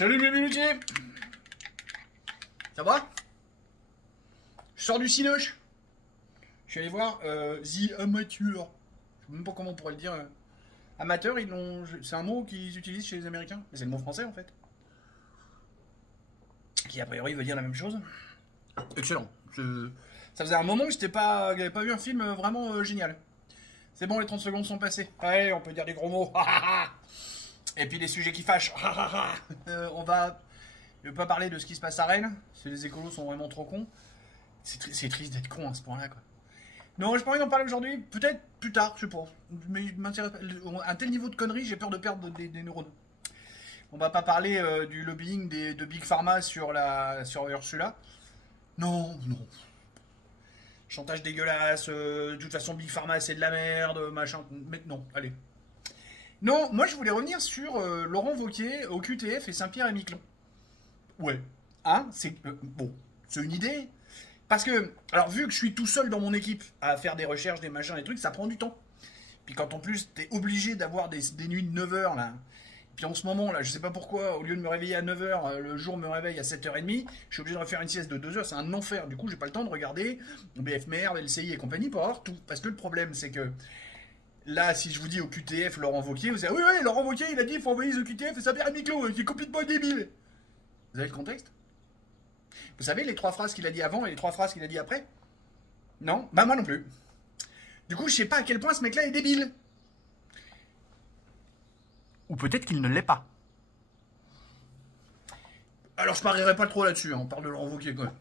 Salut mes minutiers. Ça va? Je sors du cinoche. Je suis allé voir The Amateur. Je sais même pas comment on pourrait le dire. Amateur, c'est un mot qu'ils utilisent chez les Américains. Mais c'est le mot français en fait. Qui a priori veut dire la même chose. Excellent. Ça faisait un moment que j'avais pas vu un film vraiment génial. C'est bon, les 30 secondes sont passées. Allez, on peut dire des gros mots. Et puis des sujets qui fâchent. Je vais pas parler de ce qui se passe à Rennes. Les écolos sont vraiment trop cons. C'est triste d'être con à ce point-là, quoi. Non, j'ai pas envie d'en parler aujourd'hui. Peut-être plus tard, je sais pas. Mais un tel niveau de conneries, j'ai peur de perdre des neurones. On va pas parler du lobbying de Big Pharma sur Ursula. Non. Chantage dégueulasse. De toute façon, Big Pharma, c'est de la merde, machin. Mais non, allez. Non, moi je voulais revenir sur Laurent Wauquiez, OQTF et Saint-Pierre-et-Miquelon. Ouais. Hein, bon, c'est une idée. Parce que, alors vu que je suis tout seul dans mon équipe à faire des recherches, des machins, des trucs, ça prend du temps. Puis quand en plus t'es obligé d'avoir des nuits de 9h là. Puis en ce moment là, je sais pas pourquoi, au lieu de me réveiller à 9h, le jour me réveille à 7h30, je suis obligé de refaire une sieste de 2h, c'est un enfer. Du coup, j'ai pas le temps de regarder BF Merde, LCI et compagnie pour avoir tout. Parce que le problème, c'est que là, si je vous dis au QTF, Laurent Wauquiez, vous allez oui, Laurent Wauquiez, il a dit qu'il faut envoyer au QTF et Saint-Pierre-et-Miquelon, qui est complètement débile. Vous avez le contexte? Vous savez les 3 phrases qu'il a dit avant et les 3 phrases qu'il a dit après? Non? Bah moi non plus. Du coup, je sais pas à quel point ce mec-là est débile. Ou peut-être qu'il ne l'est pas. Alors je parierai pas trop là-dessus, hein. On parle de Laurent Wauquiez quand même.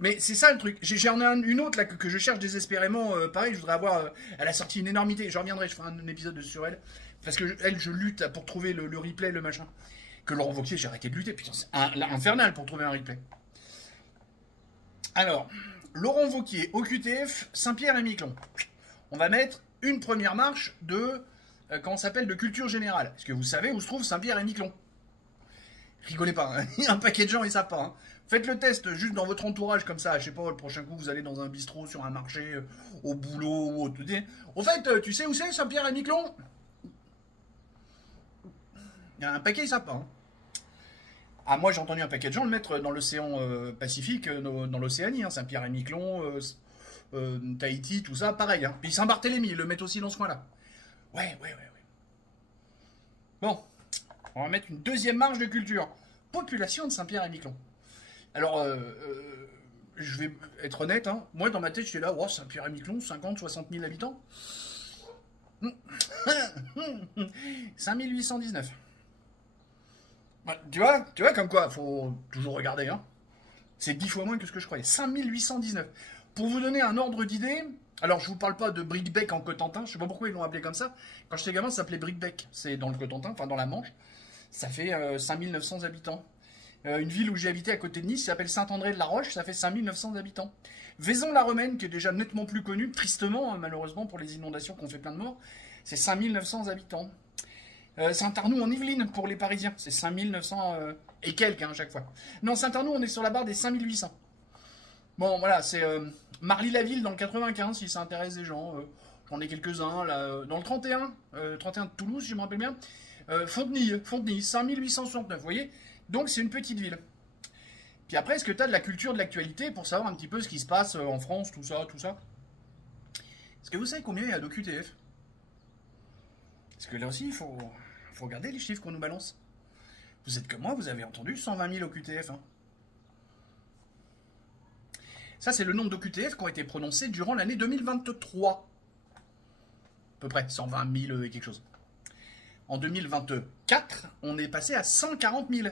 Mais c'est ça le truc. J'en ai une autre là que je cherche désespérément. Pareil, je voudrais avoir. Elle a sorti une énormité. Je reviendrai, je ferai un épisode sur elle. Parce que je lutte pour trouver le replay, le machin. Que Laurent Wauquiez, j'ai arrêté de lutter. Putain, c'est infernal pour trouver un replay. Alors, Laurent Wauquiez, OQTF, Saint-Pierre-et-Miquelon. On va mettre une première marche de. Comment ça s'appelle? De culture générale. Est-ce que vous savez où se trouve Saint-Pierre-et-Miquelon? Rigolez pas, hein. Il y a un paquet de gens, ils savent pas. Hein. Faites le test juste dans votre entourage comme ça. Je sais pas, le prochain coup, vous allez dans un bistrot, sur un marché, au boulot ou autre. Au fait, tu sais où c'est Saint-Pierre-et-Miquelon? Il y a un paquet, ils savent pas. Hein. Ah, moi j'ai entendu un paquet de gens le mettre dans l'océan Pacifique, dans l'Océanie, hein, Saint-Pierre-et-Miquelon, Tahiti, tout ça, pareil. Hein. Puis Saint-Barthélemy, ils le mettent aussi dans ce coin-là. Ouais. Bon, on va mettre une deuxième marche de culture. Population de Saint-Pierre-et-Miquelon. Alors, je vais être honnête, hein. Moi dans ma tête, j'étais là, oh, Saint-Pierre-et-Miquelon, 50, 60 000 habitants. 5819. Bah, tu vois comme quoi, faut toujours regarder, hein. C'est 10 fois moins que ce que je croyais. 5819. Pour vous donner un ordre d'idée, alors je vous parle pas de Brickbeck en Cotentin, je sais pas pourquoi ils l'ont appelé comme ça. Quand j'étais gamin, ça s'appelait Brickbeck. C'est dans le Cotentin, enfin dans la Manche. Ça fait 5900 habitants. Une ville où j'ai habité à côté de Nice, s'appelle Saint-André-de-la-Roche, ça fait 5900 habitants. Vaison-la-Romaine, qui est déjà nettement plus connue, tristement, malheureusement, pour les inondations qui ont fait plein de morts, c'est 5900 habitants. Saint-Arnoux en Yvelines, pour les Parisiens, c'est 5900 et quelques, hein, à chaque fois. Non, Saint-Arnoux, on est sur la barre des 5800. Bon, voilà, c'est Marly-la-Ville dans le 95, si ça intéresse des gens. J'en ai quelques-uns, là, dans le 31 de Toulouse, si je me rappelle bien. Fontenay, 5869, vous voyez? Donc c'est une petite ville. Puis après, est-ce que tu as de la culture de l'actualité pour savoir un petit peu ce qui se passe en France, tout ça? Est-ce que vous savez combien il y a d'OQTF? Parce que là aussi, il faut regarder les chiffres qu'on nous balance. Vous êtes comme moi, vous avez entendu 120 000 OQTF. Hein. Ça, c'est le nombre d'OQTF qui ont été prononcés durant l'année 2023. À peu près, 120 000 et quelque chose. En 2024, on est passé à 140 000.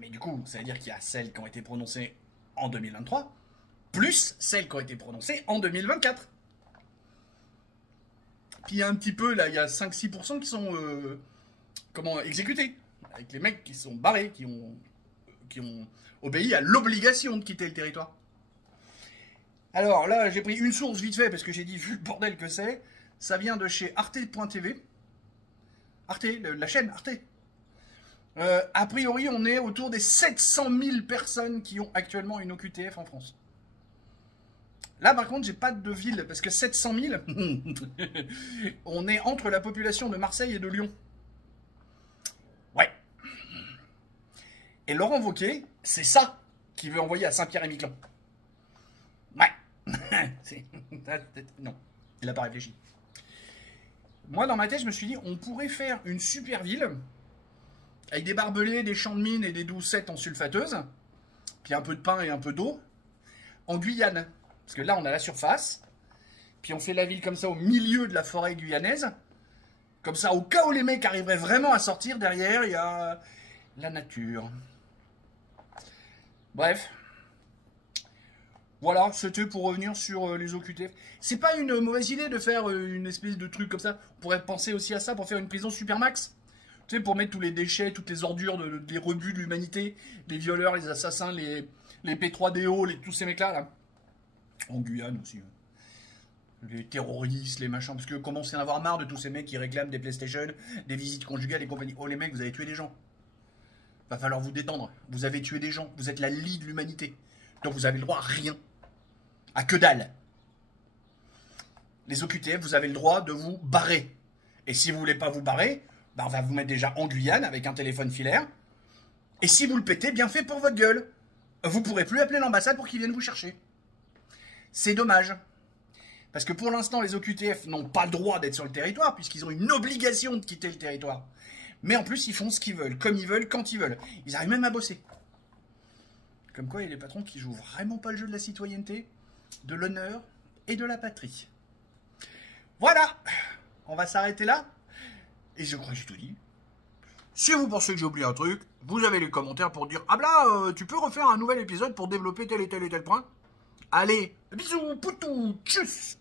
Mais du coup, ça veut dire qu'il y a celles qui ont été prononcées en 2023, plus celles qui ont été prononcées en 2024. Puis il y a un petit peu, là, il y a 5-6% qui sont exécutés. Avec les mecs qui sont barrés, qui ont obéi à l'obligation de quitter le territoire. Alors là, j'ai pris une source vite fait, parce que j'ai dit, vu le bordel que c'est, ça vient de chez arte.tv. Arte, la chaîne Arte. A priori, on est autour des 700 000 personnes qui ont actuellement une OQTF en France. Là, par contre, j'ai pas de ville, parce que 700 000, on est entre la population de Marseille et de Lyon. Ouais. Et Laurent Wauquiez, c'est ça qu'il veut envoyer à Saint-Pierre-et-Miquelon. Ouais. Non, il n'a pas réfléchi. Moi, dans ma tête, je me suis dit, on pourrait faire une super ville avec des barbelés, des champs de mines et des doucettes en sulfateuse, puis un peu de pain et un peu d'eau, en Guyane. Parce que là, on a la surface, puis on fait la ville comme ça au milieu de la forêt guyanaise. Comme ça, au cas où les mecs arriveraient vraiment à sortir, derrière, il y a la nature. Bref. Voilà, c'était pour revenir sur les OQTF. C'est pas une mauvaise idée de faire une espèce de truc comme ça. On pourrait penser aussi à ça pour faire une prison Supermax. Tu sais, pour mettre tous les déchets, toutes les ordures, les rebuts de l'humanité, les violeurs, les assassins, les P3DO, tous ces mecs-là, là. En Guyane aussi. Les terroristes, les machins. Parce que commencez à en avoir marre de tous ces mecs qui réclament des PlayStation, des visites conjugales et compagnie. Oh les mecs, vous avez tué des gens. Va falloir vous détendre. Vous avez tué des gens. Vous êtes la lie de l'humanité. Donc vous avez le droit à rien. À que dalle. Les OQTF, vous avez le droit de vous barrer. Et si vous voulez pas vous barrer, bah on va vous mettre déjà en Guyane avec un téléphone filaire. Et si vous le pétez, bien fait pour votre gueule. Vous pourrez plus appeler l'ambassade pour qu'ils viennent vous chercher. C'est dommage. Parce que pour l'instant, les OQTF n'ont pas le droit d'être sur le territoire, puisqu'ils ont une obligation de quitter le territoire. Mais en plus, ils font ce qu'ils veulent, comme ils veulent, quand ils veulent. Ils arrivent même à bosser. Comme quoi, il y a des patrons qui jouent vraiment pas le jeu de la citoyenneté, de l'honneur et de la patrie. Voilà. On va s'arrêter là. Et je crois que j'ai tout dit. Si vous pensez que j'ai oublié un truc, vous avez les commentaires pour dire « Ah ben là, tu peux refaire un nouvel épisode pour développer tel et tel et tel point ?» Allez, bisous, poutou, tchuss.